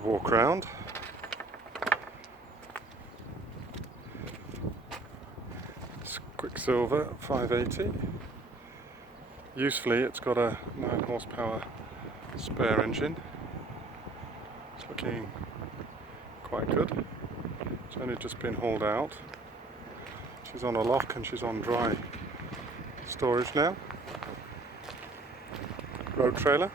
to walk around. It's Quicksilver 580. Usefully, it's got a 9 horsepower spare engine. It's looking quite good. It's only just been hauled out. She's on a lock and she's on dry storage now. Road trailer.